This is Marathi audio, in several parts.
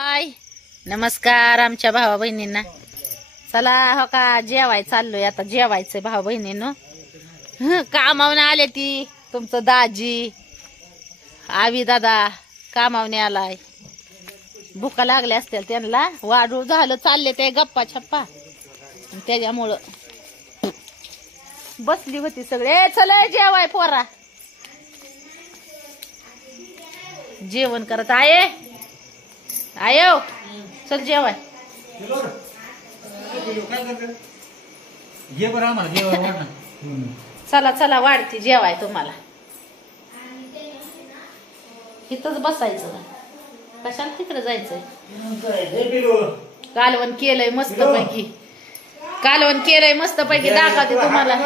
हाय नमस्कार आमच्या भावा बहिणींना. चला हो का जेवाय चाललोय आता. जेवायचं भावा बहिणींनो. कामावून आले ती तुमचं दाजी आवी दादा कामावून आलाय. भुका लागल्या असतील त्यांना. वाढू झालं चालले ते गप्पा छप्पा त्याच्यामुळं बसली होती सगळे. चला जेवाय पोरा. जेवण करत आहे आयो. चल जेवाय. चला चला वाढती जेवाय तुम्हाला. इथंच बसायचं कशाला तिकडे जायचंय. कालवण केलंय मस्त पैकी. कालवण केलंय मस्त पैकी. दाखवते तुम्हाला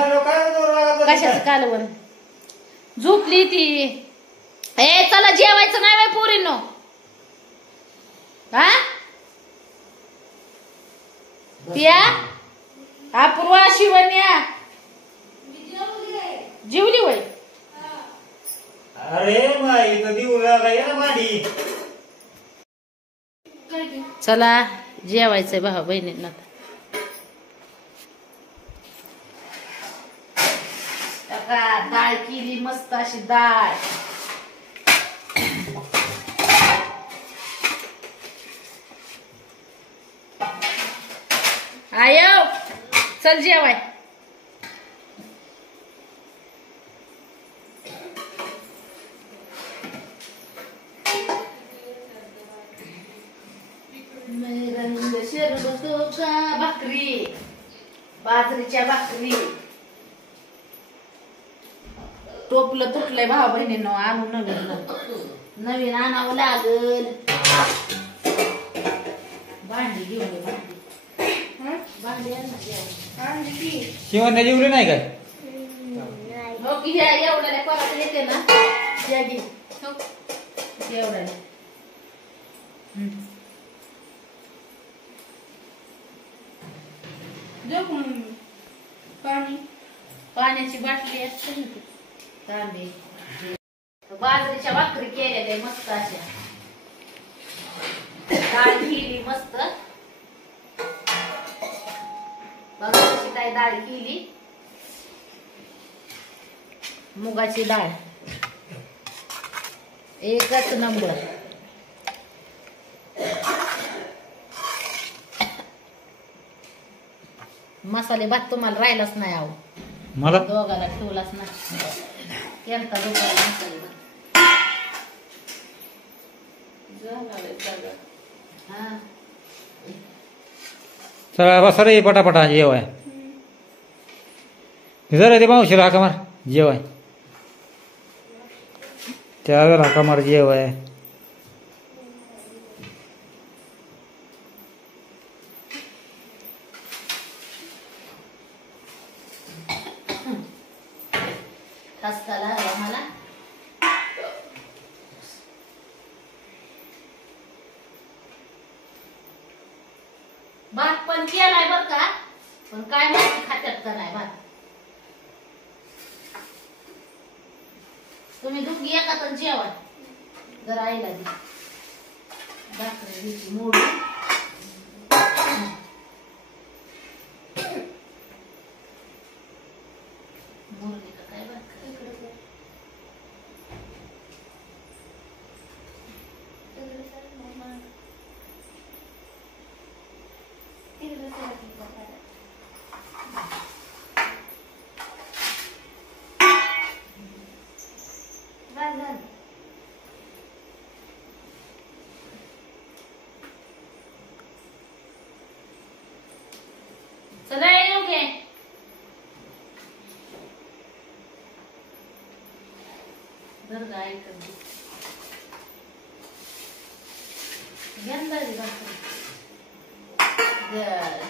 कशाचं कालवण. झोपली ती. ए चला जेवायचं नाही बाय पोरींनो. हा पिया अपूर्वा शिवन्या जीवली वय. अरे माई कधी उगा माडी. चला जेवायचंय भावा बहिणींना. डाळ केली मस्त अशी डाळ. आयो चल जेवाय. भाकरी बाजरीच्या भाकरी. टोपलं तुटलंय भावा बहिणींनो. आणू नवीन नवीन आणावं लागल. भांडी घेऊन शिवण्या जेवली नाही काय. हो की एवढ्या परत येते ना. एवढ्या पाण्याची बाटली असते तांबे. बाजरीच्या भाकरी केलेल्या मस्त अशा. डाळ केली मस्त. बघा काय डाळ केली. मुगाची डाळ एकच नंबर. मसाले भात तुम्हाला राहिलाच नाही. आहो मला दोघाला ठेवलाच नाही. केलता दोघाला मसाले भात. हा चला बसा रे पटापटा जेवाय. जरा ते मावशीला हाका मार जेवाय. त्याला हाका मार जेवाय. ठसका लागला मला. भात पण केलाय बर का. पण काय माहिती खात्यात का नाही भात. तुम्ही दुखी एकातच जेवा. जर आईला दे भाकरी द्यायची मोडून. मोरली का काय भाकरी इकडे. चला येऊ घे. जर गाय करते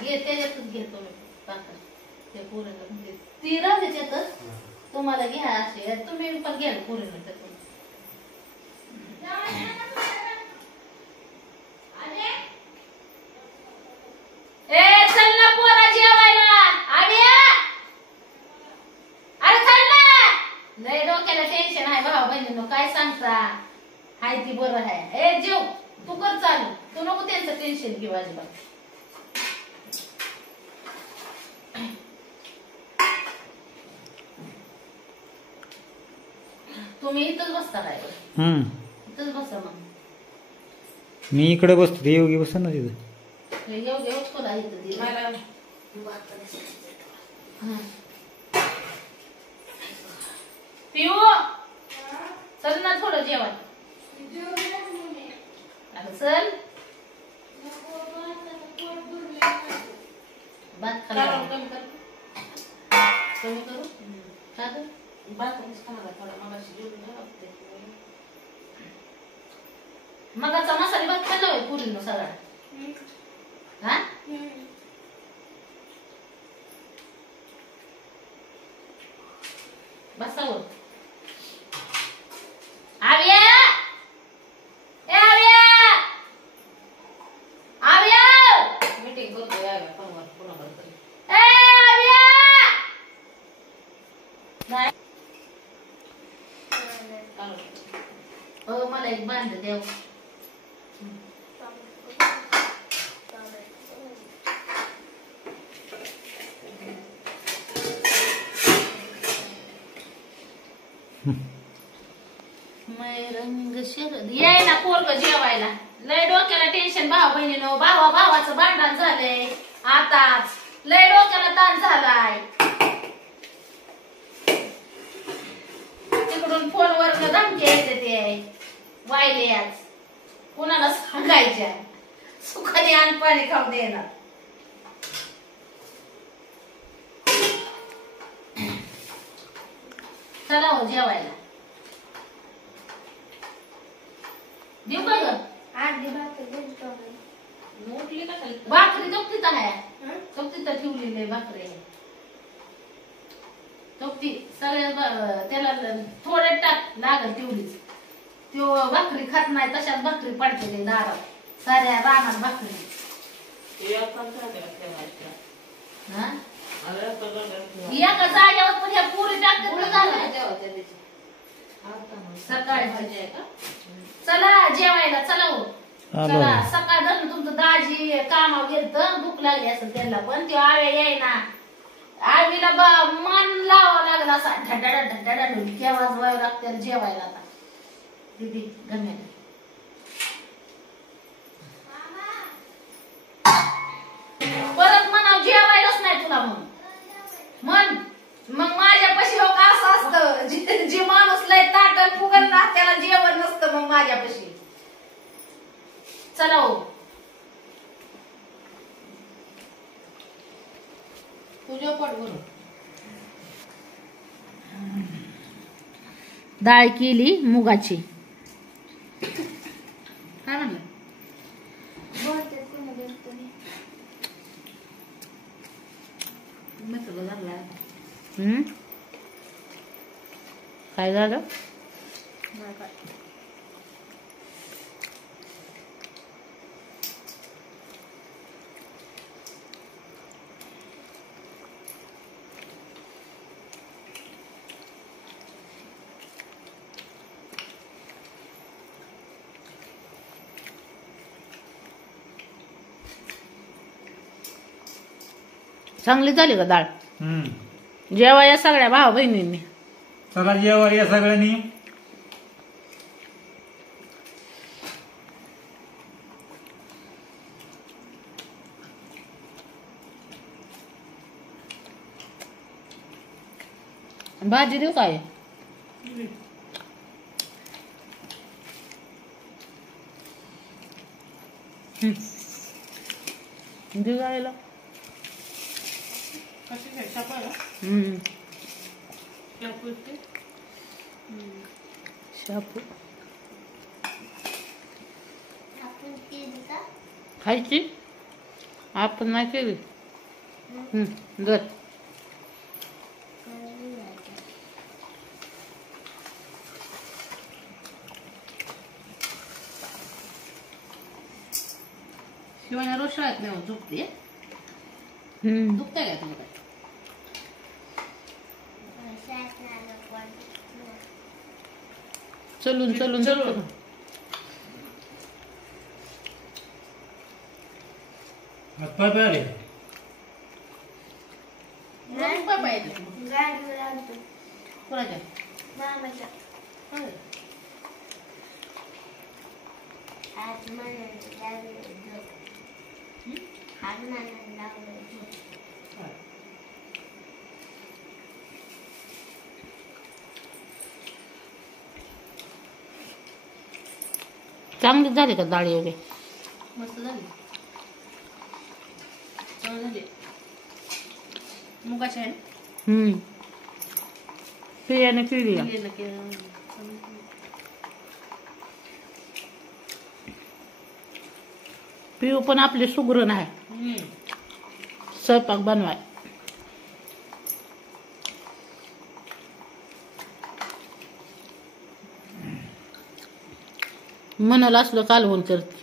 घे त्याच्यातच घेतो मी भाकर. ते पुरेला म्हणजे ती राहू त्याच्यातच. तुम्हाला घ्या असे तुम्ही पण घ्या पुरेला त्यातून. ए चल ना पोरा जेवायला. अरे चल ना. लय डोक्याला टेन्शन आहे भावा बहिणींनो. काय सांगता हाय ती बरं आहे. ए जेव तू कर चालू. तू नको कशाचं टेन्शन घेऊ अजिबात. तुम्ही इथंच बसता काय बरं? इथंच बसा मग. मी इकडे बसतो ते योगी बस ना तिथं. एवढे तुला इथं दे मला. पिऊ चल ना थोडं जेवण. अगं चल भात खाला कमी कर. कमी करू का ग? भात खाणार थोडा मगाशी जेवून लागते. मगाचा मसाले भात खाल्ला होय पुरीनं सगळा. हा बसावर. आव्या ए आव्या आव्या मीटिंग करतोय आव्या फोनवर पुन्हा करतोय. ए आव्या नाही हो मला एक बांध देव. रंग शरद याय ना पोरग जेवायला. लय डोक्याला टेन्शन भाऊ बहिणीनो. भावाचं भांडण झालंय आताच. लय डोक्याला ताण झालाय. तिकडून फोनवर धमकी येते ते वायले आज. कुणाला सांगायच्या सुखाने आण पाणी खाऊ देणार. चला हो जेवायला. देऊ का ग? भाकरी चौकीत आहे. चौकीत ठेवलेली आहे भाकरी. चौकी सगळ्या त्याला थोडे टाक लागल तेवढीच. तो भाकरी खात नाही तशाच भाकरी पडते दारात साऱ्या रानात भाकरी. एका जाग्यावर पण ह्या पुरी टाकते सकाळची. चला जेवायला चला हो. चला सकाळ धरून तुमचं दाजी कामावर गेलं भूक लागली असेल त्यांना पण ते आव्या याय ना. आवीला मन लावावं लागला असा ढडाडा ढडाडा ढोली केव्हाच व्हावं लागते जेवायला. आता दीदी गम्याला परत म्हणाव जेवायलाच नाही तुला म्हणून मन. मग माझ्यापाशी हो का असं असतं जे माणूस लय ताटल फुगल ना त्याला जेवण नसतं मग माझ्यापाशी. चला हो तुझ्या पोट भरून. डाळ केली मुगाची. काय म्हणलं? काय झालं? चांगली झाली का डाळ? जेवा या सगळ्या भाऊ बहिणींनी. चला जेवा या सगळ्यांनी. भाजी देऊ काय? देऊ जायला. शापू खायची आपण नाही केली. दर शिवाय रोज शाळेत नाही झोपते. दुखतंय काय तुला? चलून चलून चलून हातपाय पाय आले कोणाच्या चांगली झाली का डाळी वगैरे मस्त झाली चांगली झाली मुगाची आहे ना? पियाने पिळली केलं की पिऊ पण आपली सुगरण आहे स्वयंपाक बनवाय म्हणाल असलं कालवण करते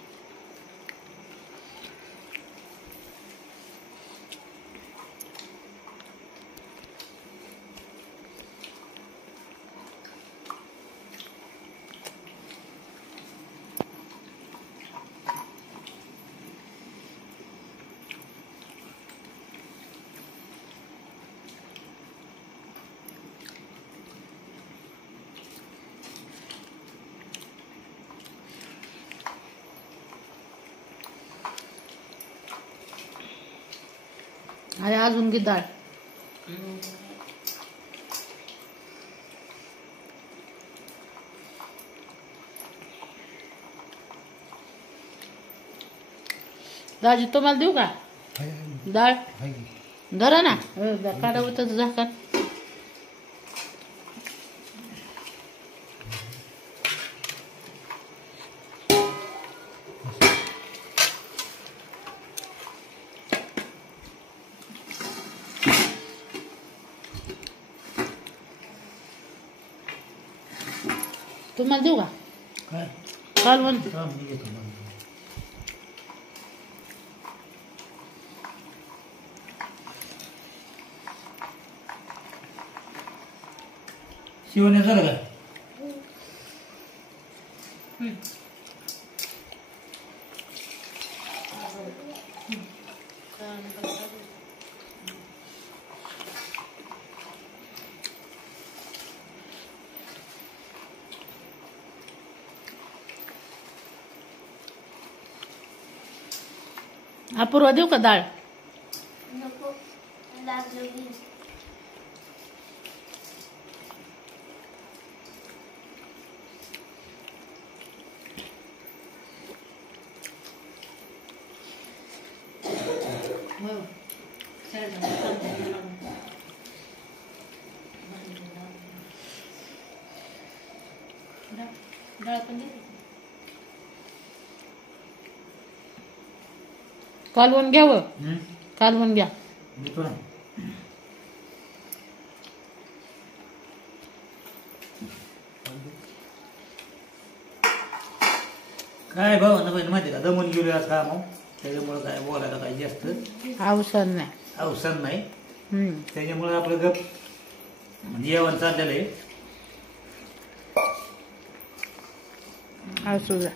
आणि अजून गी डाळ दाजी तुम्हाला देऊ का डाळ धरा ना काढा होतं झाकण तुम्हाला देऊ का काय कालवण मी घेतो मग. शिवण्या झालं का अपूर्वा देऊ का डाळ डाळ पण दे कालवण घ्यावं कालवण घ्या देतो ना काय भाऊ ना माहिती का दमून गेलो आज काम त्याच्यामुळे काय बोलायला काय जास्त अवसर नाही अवसर नाही त्याच्यामुळे आपलं गप जेवण चाललेलं आहे असू द्या